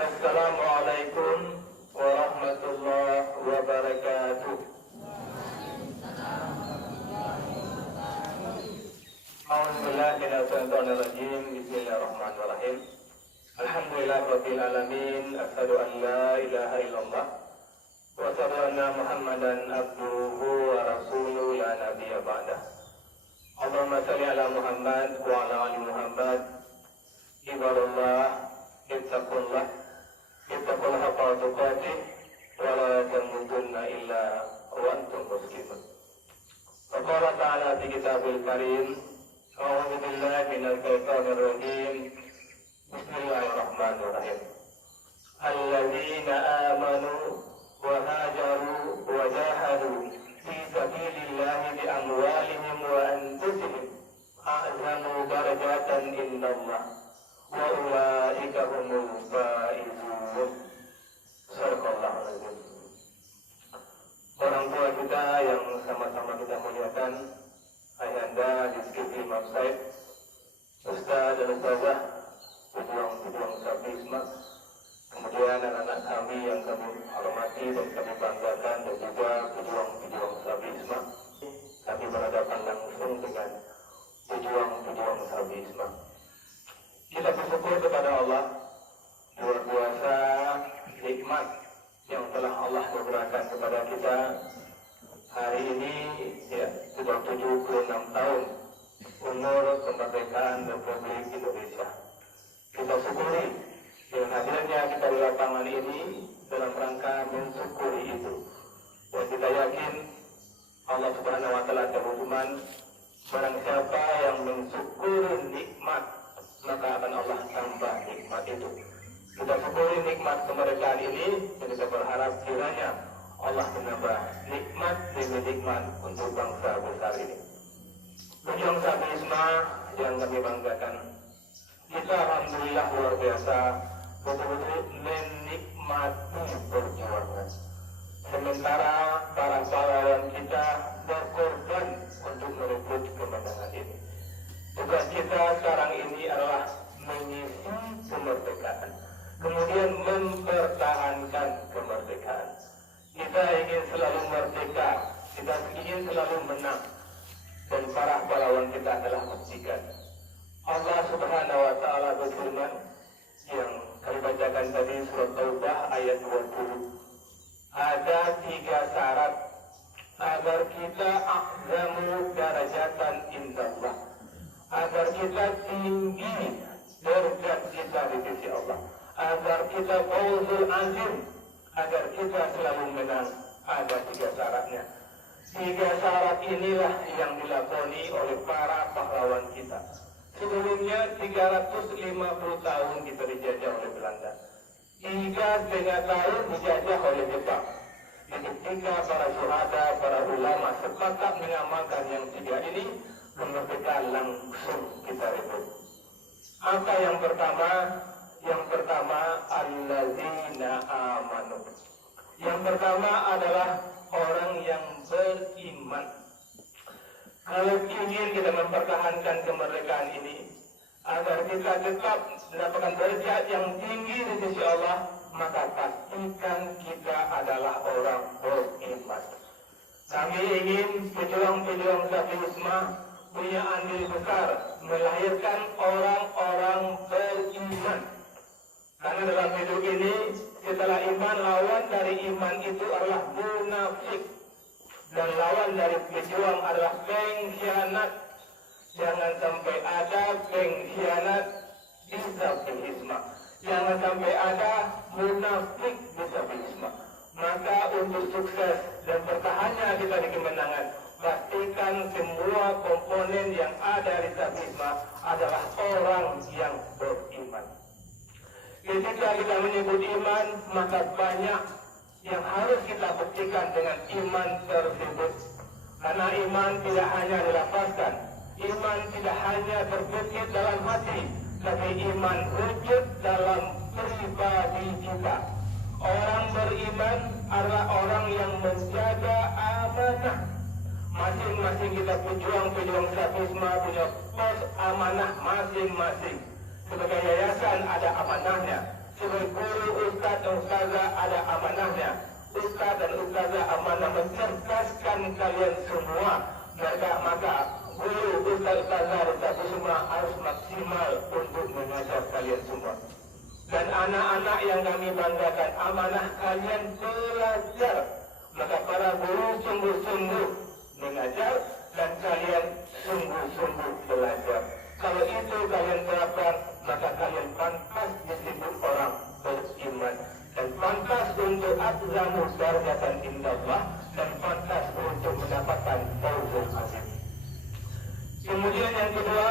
Assalamualaikum warahmatullahi wabarakatuh. A'udzubillahi Bismillahirrahmanirrahim. Alhamdulillahirabbil alamin. Asyhadu an la ilaha illallah wa asyhadu anna Muhammadan abduhu wa rasuluhu la nabiyya ba'dah. Allahumma shalli ala Muhammad wa ala ali Muhammad. Ibadallah, ittaqullah haqqa tuqatih wa la tamutunna illa wa antum muslimun. Qala ta'ala fi kitabil karim, a'udzu billahi minal syaitonir rajim. Bismillahirrahmanirrahim. Alladzina amanu wa hajaru wa jahadu fi sabilillahi bi amwalihim wa anfusihim a'zamu darajatan indallah wa ulaika humul faizun. Sadaqallahul azim. Orang tua kita yang sama-sama kita muliakan, ayahanda di sekitar Imam Said, Ustaz dan Ustazah, pejuang-pejuang Sabisma, kemudian anak-anak kami yang kami hormati dan kami banggakan, dan juga pejuang-pejuang Sabisma. Kami berhadapan langsung dengan pejuang-pejuang Sabisma. Kita bersyukur kepada Allah luar biasa nikmat yang telah Allah berikan kepada kita. Hari ini ya sudah 76 tahun umur kemerdekaan Republik Indonesia. Kita syukuri dengan hadirnya kita di lapangan ini dalam rangka mensyukuri itu. Dan kita yakin Allah Subhanahu wa taala berfirman, barang siapa yang mensyukuri nikmat, maka akan Allah tambah nikmat itu. Kita syukuri nikmat kemerdekaan ini, dan kita berharap kiranya Allah menambah nikmat demi nikmat untuk bangsa besar ini. Pejuang Sabisma yang kami banggakan, kita alhamdulillah luar biasa betul-betul menikmati perjuangan. Sementara para pahlawan kita berkorban untuk merebut kemenangan ini. Tugas kita sekarang ini adalah mengisi kemerdekaan, kemudian mempertahankan kemerdekaan. Kita ingin selalu merdeka, kita ingin selalu menang, dan para pahlawan kita adalah buktikan. Allah Subhanahu wa taala berfirman yang kami bacakan tadi, surat Taubah ayat 20. Ada 3 syarat agar kita a'zamu darajatan indallah, agar kita tinggi derajat kita di sisi Allah, agar kita fawzul azim, agar kita selalu menang. Ada 3 syaratnya. 3 syarat inilah yang dilakoni oleh para pahlawan kita. Sebelumnya 350 tahun kita dijajah oleh Belanda, 3,5 tahun dijajah oleh Jepang. Ketika para syuhada, para ulama sepakat mengamalkan yang 3 ini, kemerdekaan langsung kita rebut. Apa yang pertama? Yang pertama, alladzina amanu. Yang pertama adalah orang yang beriman. Kalau ingin kita mempertahankan kemerdekaan ini, agar kita tetap mendapatkan derajat yang tinggi di sisi Allah, maka pastikan kita adalah orang beriman. Kami ingin pejuang-pejuang Sabisma punya andil besar melahirkan orang-orang beriman. Karena dalam hidup ini, setelah iman, lawan dari iman itu adalah munafik. Dan lawan dari pejuang adalah pengkhianat. Jangan sampai ada pengkhianat di Sabisma. Jangan sampai ada munafik di Sabisma. Maka untuk sukses dan bertahannya kita di kemenangan, pastikan semua komponen yang ada di Sabisma adalah orang yang beriman. Ketika kita menyebut iman, maka banyak yang harus kita buktikan dengan iman tersebut. Karena iman tidak hanya dilafazkan, iman tidak hanya terbesit dalam hati, tapi iman wujud dalam pribadi kita. Orang beriman adalah orang yang menjaga amanah. Masing-masing kita pejuang-pejuang Sabisma punya pos amanah masing-masing. Sebagai yayasan ada amanahnya, sebagai guru, ustaz dan ustazah ada amanahnya. Ustaz dan ustazah amanah mencerdaskan kalian semua. Maka guru, ustaz, ustazah dan semua harus maksimal untuk mengajar kalian semua. Dan anak-anak yang kami banggakan, amanah kalian belajar. Maka para guru sungguh-sungguh mengajar dan kalian sungguh-sungguh belajar. Kalau itu kalian terapkan, maka kalian pantas disebut orang beriman dan pantas untuk a'zamu darajatan indallah dan pantas untuk mendapatkan fawzul azim. Kemudian yang kedua,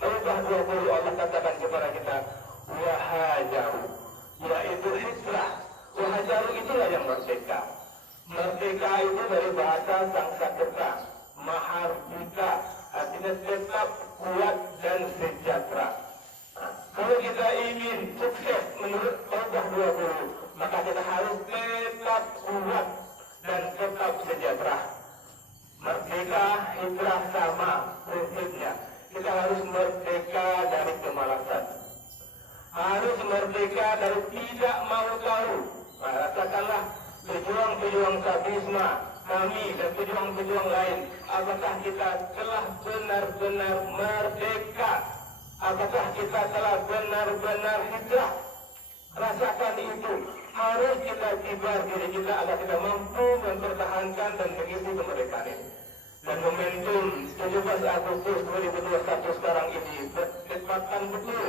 Al-Baqarah 20 Allah katakan kepada kita wahajaru, yaitu hijrah. Wahajaru itulah yang merdeka. Merdeka itu dari bahasa Sanskerta, mahardika, artinya tetap kuat dan sejahtera. Kalau kita ingin sukses menurut Al-Baqarah 20, maka kita harus tetap kuat dan tetap sejahtera. Merdeka, hijrah sama prinsipnya. Kita harus merdeka dari kemalasan. Harus merdeka dari tidak mau tahu. Nah, rasakanlah pejuang-pejuang Sabisma, kami dan pejuang-pejuang lain. Apakah kita telah benar-benar merdeka? Apakah kita telah benar-benar hijrah? Rasakan itu. Harus kita tibar diri kita agar kita mampu mempertahankan dan mengisi kemerdekaan ini. Dan momentum 17 Agustus 2021 sekarang ini bertepatan betul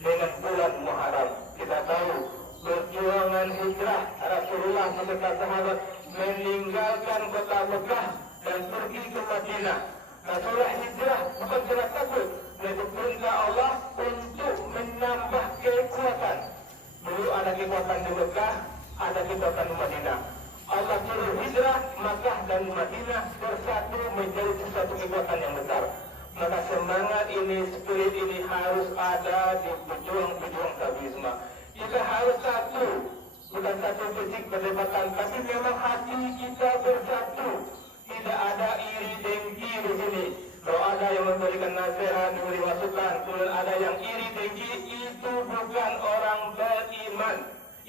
dengan bulan Muharram. Kita tahu perjuangan hijrah Rasulullah beserta sahabat meninggalkan kota Mekah dan pergi ke Madinah. Rasulullah hijrah bukan karena takut, yaitu perintah Allah untuk menambah kekuatan. Dulu ada kekuatan di Mekah, ada kekuatan di Madinah. Allah suruh hijrah, Makkah dan Madinah bersatu menjadi satu kekuatan yang besar. Maka semangat ini, spirit ini harus ada di pejuang-pejuang Sabisma. Kita harus satu, bukan satu fisik perdebatan, tapi memang hati kita bersatu. Tidak ada iri dengki di sini. Kalau ada yang memberikan nasihat, memberi masukan, kemudian ada yang iri dengki, itu bukan orang beriman.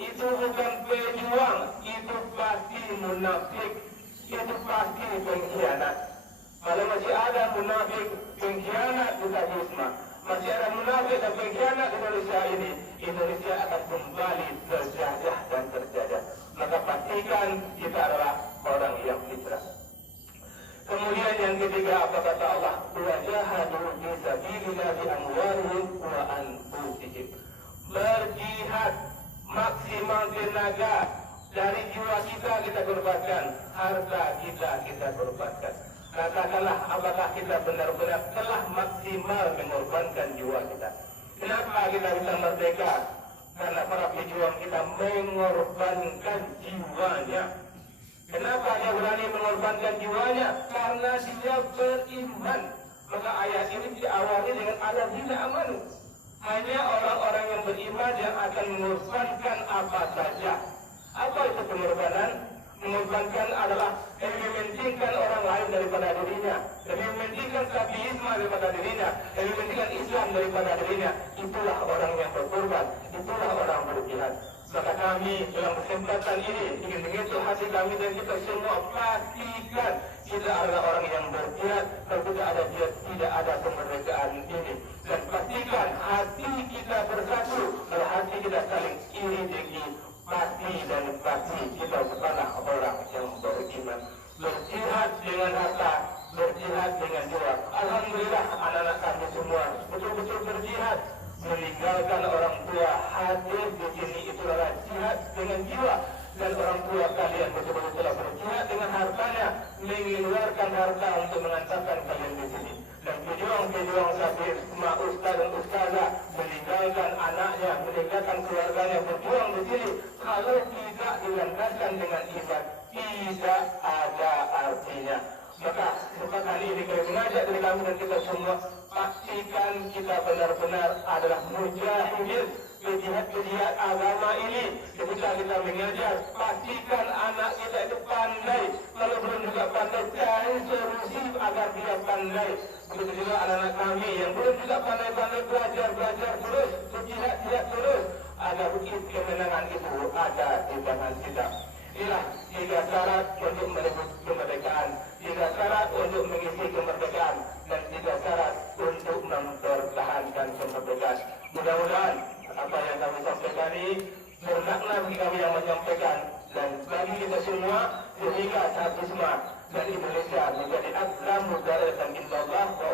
Itu bukan pejuang, itu pasti munafik, itu pasti pengkhianat. Kalau masih ada munafik, pengkhianat di Sabisma, masih ada munafik dan pengkhianat di Indonesia ini, Indonesia akan kembali terjajah dan terjajah. Maka pastikan kita adalah orang yang hijrah. Kemudian yang ketiga, apa kata Allah? Wa jahadu fi sabilillah bi amwalihim wa anfusihim. Berjihad, maksimal tenaga, dari jiwa kita korbankan, harta kita korbankan. Katakanlah, apakah kita benar-benar telah maksimal mengorbankan jiwa kita? Kenapa kita bisa merdeka? Karena para pejuang kita mengorbankan jiwanya. Kenapa dia berani mengorbankan jiwanya? Karena dia beriman. Maka ayat ini diawali dengan alladzina amanu. Hanya orang-orang yang beriman yang akan mengorbankan apa saja. Apa itu pengorbanan? Mengorbankan adalah lebih mementingkan orang lain daripada dirinya, lebih mementingkan Sabisme daripada dirinya, lebih mementingkan Islam daripada dirinya. Itulah orang yang berkorban, itulah orang berjihad. Maka kami dalam kesempatan ini ingin menyentuh hati kami dan kita semua pastikan kita adalah orang yang berjihad. Kalau tidak ada jihad, tidak ada kemerdekaan ini. Dan pastikan hati kita bersatu. Kalau hati kita saling iri dengki, pasti dan pasti kita bukanlah orang yang beriman. Berjihad dengan harta, berjihad dengan jiwa. Alhamdulillah anak-anak kami semua betul-betul berjihad. Meninggalkan orang tua hadir di sini itu adalah jihad dengan jiwa. Dan orang tua kalian betul-betul telah berjihad dengan hartanya, mengeluarkan harta untuk mengantarkan kalian di sini. Dan pejuang-pejuang Sabisma, ustaz dan ustazah meninggalkan anaknya, meninggalkan keluarganya berjuang di sini. Kalau tidak dilandaskan dengan iman, tidak ada artinya. Maka kesempatan ini kami mengajak dari kami dan kita semua, pastikan kita benar-benar adalah mujahidin pejihat agama ini. Ketika kita mengajar, pastikan anak kita itu pandai. Kalau belum juga pandai, cari solusi agar dia pandai. Begitu juga anak-anak kami yang belum juga pandai-pandai belajar terus, berjihad terus. agar wujud kemenangan itu ada di tangan kita. Inilah 3 syarat untuk merebut kemerdekaan, 3 syarat untuk mengisi kemerdekaan, dan 3 syarat untuk mempertahankan kemerdekaan. Mudah-mudahan apa yang kami sampaikan ini bermakna bagi kami yang menyampaikan dan bagi kita semua, sehingga saat Isma dan Indonesia menjadi Islam mudaratan indallah wa